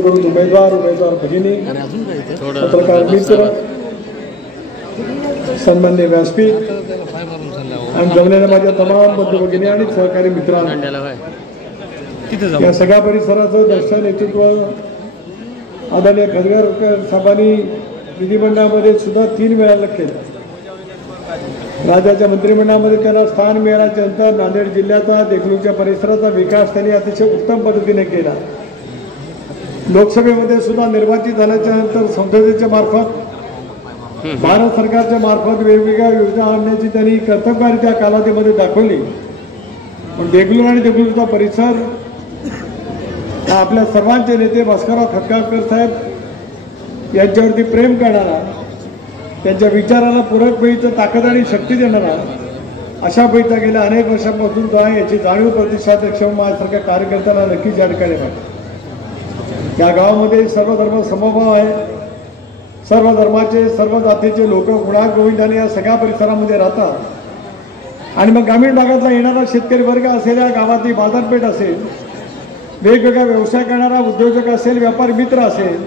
करून उमेदवार भगिनी, पत्रकार मित्र, सन्माननीय व्यासपीठ आणि जमलेल्या माझ्या तमाम बंधू भगिनी आणि सहकारी मित्रांनो, या सगळ्या परिसराचं दर्शन नेतृत्व आदरणीय खंडगर साहेबांनी विधिमंडळामध्ये सुद्धा 3 वेळा केलं. राज्याच्या मंत्रिमंडळामध्ये त्यांना स्थान मिळाल्याच्या नंतर नांदेड जिल्ह्याचा देगलूरच्या परिसराचा विकास त्यांनी अतिशय उत्तम पद्धतीने केला. लोकसभेमध्ये सुद्धा निर्वाचित झाल्याच्या नंतर संसदेच्या मार्फत भारत सरकारच्या मार्फत वेगवेगळ्या योजना आणण्याची त्यांनी कर्तव्यवारी त्या कालावधीमध्ये दाखवली. पण देगलूर आणि देगलूरचा परिसर आपल्या सर्वांचे नेते भास्करराव खतगावकर साहेब यांच्यावरती प्रेम करणारा, त्यांच्या विचाराला पूरकपैकी ताकद आणि शक्ती देणारा अशा पैसा गेल्या अनेक वर्षांपासून जो आहे याची जाणीव प्रतिष्ठाध्यक्ष माझ्यासारख्या कार्यकर्त्याला नक्कीच या ठिकाणी वाटते. या गावामध्ये सर्व धर्म समभाव आहे. सर्व धर्माचे सर्व जातीचे लोक गुण्यागोविंदाने या सगळ्या परिसरामध्ये राहतात. आणि मग ग्रामीण भागातला येणारा शेतकरी वर्ग असेल, या गावातली बाजारपेठ असेल, वेगवेगळा व्यवसाय करणारा उद्योजक असेल, व्यापारी मित्र असेल,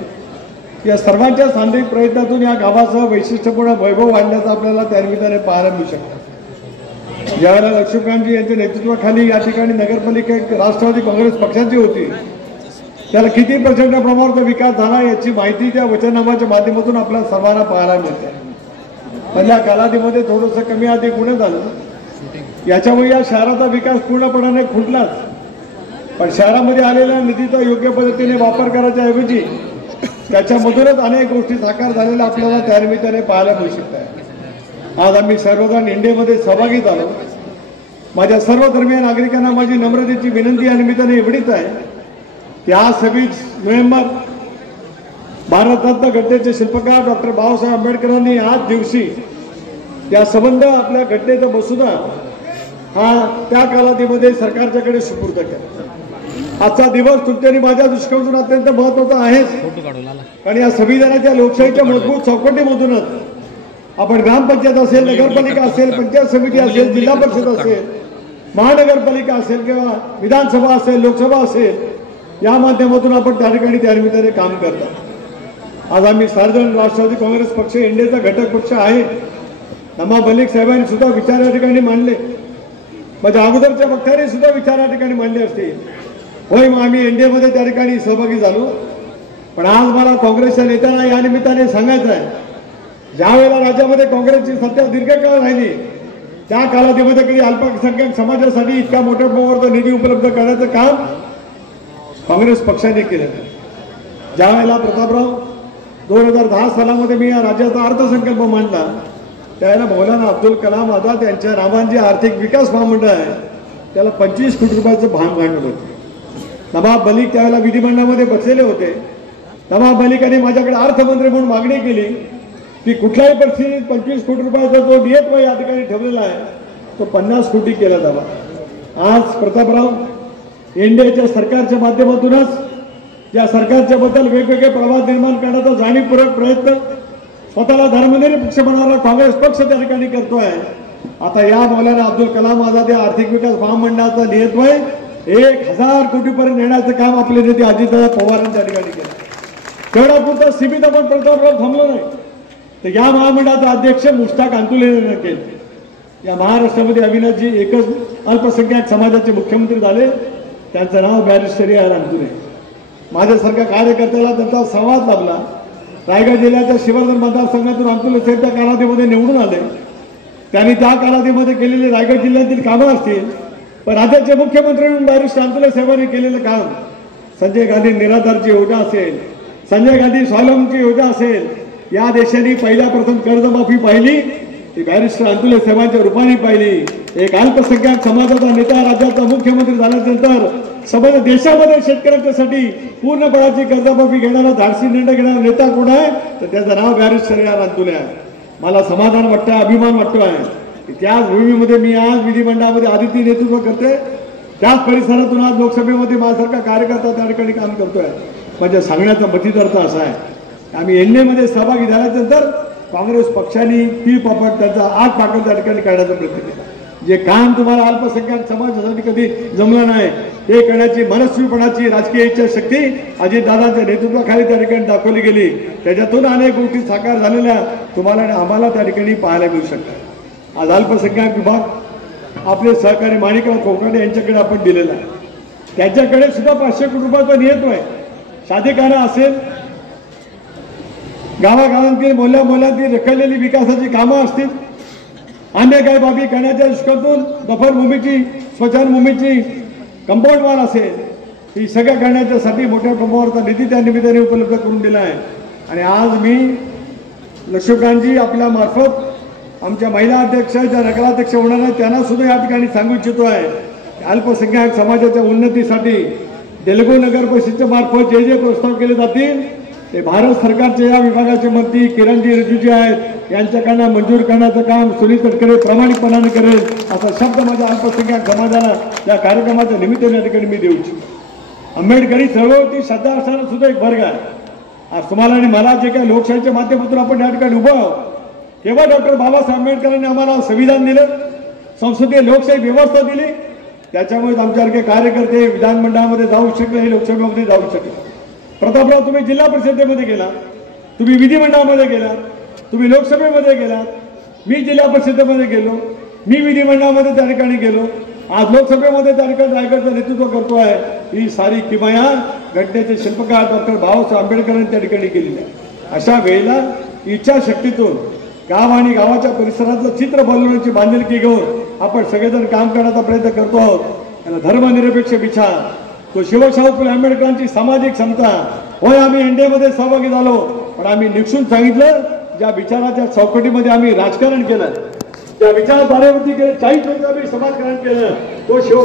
या सर्वांच्या सांघिक प्रयत्नातून या गावाचं वैशिष्ट्यपूर्ण वैभव वाढण्याचं आपल्याला त्यानिमित्ताने पाहायला मिळू शकतं. ज्यावेळेला लक्ष्मीकांतजी यांच्या नेतृत्वाखाली या ठिकाणी नगरपालिका राष्ट्रवादी काँग्रेस पक्षाची होती, त्याला किती प्रचंड प्रमाणात विकास झाला याची माहिती त्या वचननामाच्या माध्यमातून आपल्याला सर्वांना पाहायला मिळते. पहिल्या कालावधीमध्ये थोडंसं कमी अधिक गुन्हे झालं, याच्यामुळे या शहराचा विकास पूर्णपणाने खुंटलाच. पण शहरामध्ये आलेल्या निधीचा योग्य पद्धतीने वापर करायच्या ऐवजी त्याच्यामधूनच अनेक गोष्टी साकार झालेल्या आपल्याला त्यानिमित्ताने पाहायला मिळू शकतात. आज आम्ही सर्वजण इंडियामध्ये सहभागी झालो. माझ्या सर्व धर्मीय नागरिकांना माझी नम्रतेची विनंती या निमित्ताने एवढीच आहे की आज 26 नोव्हेंबर भारतरत्न घटनेचे शिल्पकार डॉक्टर बाबासाहेब आंबेडकरांनी आज दिवशी या संबंध आपल्या घटनेचा मसुदा हा त्या कालावधीमध्ये सरकारच्याकडे सुपूर्द केला. आजचा दिवस तुमच्यानी माझ्या दृष्टिकोनातून अत्यंत महत्त्वाचा आहेच, कारण या संविधानाच्या लोकशाहीच्या मजबूत चौकटीमधूनच आपण ग्रामपंचायत असेल, नगरपालिका असेल, पंचायत समिती असेल, जिल्हा परिषद असेल, महानगरपालिका असेल किंवा विधानसभा असेल, लोकसभा असेल, या माध्यमातून आपण त्या ठिकाणी त्यानिमित्ताने काम करतात. आज आम्ही सार्वजनिक राष्ट्रवादी काँग्रेस पक्ष इंडियाचा घटक पक्ष आहे. नवाब मलिक साहेबांनी सुद्धा विचार या ठिकाणी मांडले, माझ्या अगोदरच्या वक्त्यांनी सुद्धा विचार या ठिकाणी मांडले असतील. होय, मग आम्ही एनडीएमध्ये त्या ठिकाणी सहभागी झालो. पण आज मला काँग्रेसच्या नेत्यांना या निमित्ताने सांगायचं आहे, ज्या वेळेला राज्यामध्ये काँग्रेसची सत्ता दीर्घकाळ राहिली, त्या कालावधीमध्ये कधी अल्पसंख्याक समाजासाठी इतका मोठ्या प्रमाणात निधी उपलब्ध करण्याचं काम काँग्रेस पक्षाने केलं. ज्या वेळेला प्रतापराव 2010 सालामध्ये मी या राज्याचा अर्थसंकल्प मांडला, त्यावेळेला मौलाना अब्दुल कलाम आझाद यांच्या नावांचे आर्थिक विकास महामंडळ आहे, त्याला 25 कोटी रुपयाचं भांडवल होतं. नवाब मलिक त्यावेळेला विधिमंडळामध्ये बसलेले होते. नवाब मलिकांनी माझ्याकडे अर्थमंत्री म्हणून मागणी केली की कुठल्याही परिस्थितीत 25 कोटी रुपयाचा जो DA या ठिकाणी ठेवलेला आहे तो 50 कोटी केला जावा. आज प्रतापराव इंडियाच्या सरकारच्या माध्यमातूनच या सरकारच्या बद्दल वेगवेगळे प्रवाद निर्माण करण्याचा जाणीवपूर्वक प्रयत्न स्वतःला धर्मनिरपेक्ष बनवणारा काँग्रेस पक्ष त्या ठिकाणी करतोय. आता या मौलाना अब्दुल कलाम आझाद या आर्थिक विकास महामंडळाचा नेतृत्व 1000 कोटीपर्यंत नेण्याचं काम आपले नेते अजितदादा पवारांनी त्या ठिकाणी केलं. तेवढा पुरता सीमित आपण प्रतापराव थांबलो नाही, तर या महामंडळाचा अध्यक्ष मुश्ताक अंतुलेने केलं. या महाराष्ट्रामध्ये अविनाशजी एकच अल्पसंख्याक समाजाचे मुख्यमंत्री झाले, त्यांचं नाव बॅरिस्टर AR अंतुले. माझ्यासारख्या कार्यकर्त्याला त्यांचा संवाद लाभला. रायगड जिल्ह्याच्या शिवधन मतदारसंघातून अंतुले साहेब त्या कालावधीमध्ये निवडून आले. त्यांनी त्या कालावधीमध्ये केलेली रायगड जिल्ह्यातील कामं असतील, पण राज्याचे मुख्यमंत्री म्हणून बॅरिस्टर अंतुले साहेबांनी केलेलं काम, संजय गांधी निराधारची योजना असेल, संजय गांधी स्वावलंबीची योजना असेल, या देशाने पहिल्या प्रथम कर्जमाफी पाहिली ती बॅरिस्टर अंतुले साहेबांच्या रूपाने पाहिली. एक अल्पसंख्याक समाजाचा नेता राज्याचा मुख्यमंत्री झाल्यानंतर समग्र देशामध्ये शेतकऱ्यांच्यासाठी पूर्णपणाची कर्जमाफी घेणारा धाडसी निर्णय घेणारा नेता कोण आहे, तर त्याचं नाव बॅरिस्टर AR अंतुले आहे. मला समाधान वाटतं, अभिमान वाटतो आहे की त्याच भूमीमध्ये मी आज विधिमंडळामध्ये आदिती नेतृत्व करते. त्याच परिसरातून आज लोकसभेमध्ये माझ्यासारखा कार्यकर्ता त्या ठिकाणी काम करतोय. माझ्या सांगण्याचा मतिदर्थ असा आहे, आम्ही एनडीएमध्ये सहभागी झाल्यानंतर काँग्रेस पक्षाने तीळ पापड त्यांचा आग पाकड त्या ठिकाणी काढण्याचा प्रयत्न केला. जे काम तुम्हाला अल्पसंख्याक समाजासाठी कधी जमलं नाही हे करण्याची मनस्वीपणाची राजकीय इच्छाशक्ती अजितदादांच्या नेतृत्वाखाली त्या ठिकाणी दाखवली गेली. त्याच्यातून अनेक गोष्टी साकार झालेल्या तुम्हाला आणि आम्हाला त्या ठिकाणी पाहायला मिळू शकतात. आज अल्पसंख्याक विभाग आपले सहकारी माणिकराव कोकाटे यांच्याकडे आपण दिलेला आहे. त्यांच्याकडे सुद्धा 500 कोटी रुपयाचा नियतोय. शादीखाना असेल, गावागावांतील मोहल्ल्यातील रखडलेली विकासाची कामं असतील, अन्य काही बाबी करण्याच्या दृष्टीतून दफनभूमीची स्मशानभूमीची कंपाऊंड वॉल असेल, ही सगळं करण्याच्यासाठी मोठ्या प्रमाणावरचा निधी त्या निमित्ताने उपलब्ध करून दिला आहे. आणि आज मी लक्ष्मीकांतजी आपल्या मार्फत आमच्या महिला अध्यक्ष ज्या नगराध्यक्ष होणार आहेत त्यांना सुद्धा या ठिकाणी सांगू इच्छितो आहे, अल्पसंख्याक समाजाच्या उन्नतीसाठी तेलुगू नगर परिषदेच्या मार्फत जे जे प्रस्ताव केले जातील ते भारत सरकारचे या विभागाचे मंत्री किरणजी रिजिजू आहेत यांच्याकडनं मंजूर करण्याचं काम सुनील तटकरे प्रामाणिकपणाने करेल असा शब्द माझ्या अल्पसंख्याक समाजाला या कार्यक्रमाच्या निमित्ताने या ठिकाणी मी देऊ इच्छितो. आंबेडकरी चळवळीवरती श्रद्धा असणारा सुद्धा एक वर्ग आहे. आज तुम्हाला आणि मला जे काही लोकशाहीच्या माध्यमातून आपण या ठिकाणी उभं आहोत, तेव्हा डॉक्टर बाबासाहेब आंबेडकरांनी आम्हाला संविधान दिलं, संसदीय लोकशाही व्यवस्था दिली. त्याच्यामुळे आमच्यासारखे कार्यकर्ते विधानमंडळामध्ये जाऊ शकले, लोकसभेमध्ये जाऊ शकले. प्रतापराव, तुम्ही जिल्हा परिषदेमध्ये गेलात, तुम्ही विधिमंडळामध्ये गेलात, तुम्ही लोकसभेमध्ये गेलात, मी जिल्हा परिषदेमध्ये गेलो, मी विधिमंडळामध्ये त्या ठिकाणी गेलो, आज लोकसभेमध्ये त्या ठिकाणी रायगडचं नेतृत्व करतो आहे. ही सारी किमया घटनेचे शिल्पकार डॉक्टर बाबासाहेब आंबेडकरांनी त्या ठिकाणी केलेली आहे. अशा वेळेला इच्छाशक्तीतून गाव आणि गावाच्या परिसरातलं चित्र बनवण्याची बांधिलकी घेऊन आपण सगळेजण काम करण्याचा प्रयत्न करतो आहोत. याला धर्मनिरपेक्ष विचार, तो शिवशाहू फुले आंबेडकरांची सामाजिक समता. होय, आम्ही एनडीएमध्ये सहभागी झालो, पण आम्ही निक्षून सांगितलं ज्या विचाराच्या चौकटीमध्ये आम्ही राजकारण केलं, त्या विचारधारेवरती गेले 40 वर्ष आम्ही समाजकारण केलं, तो शिव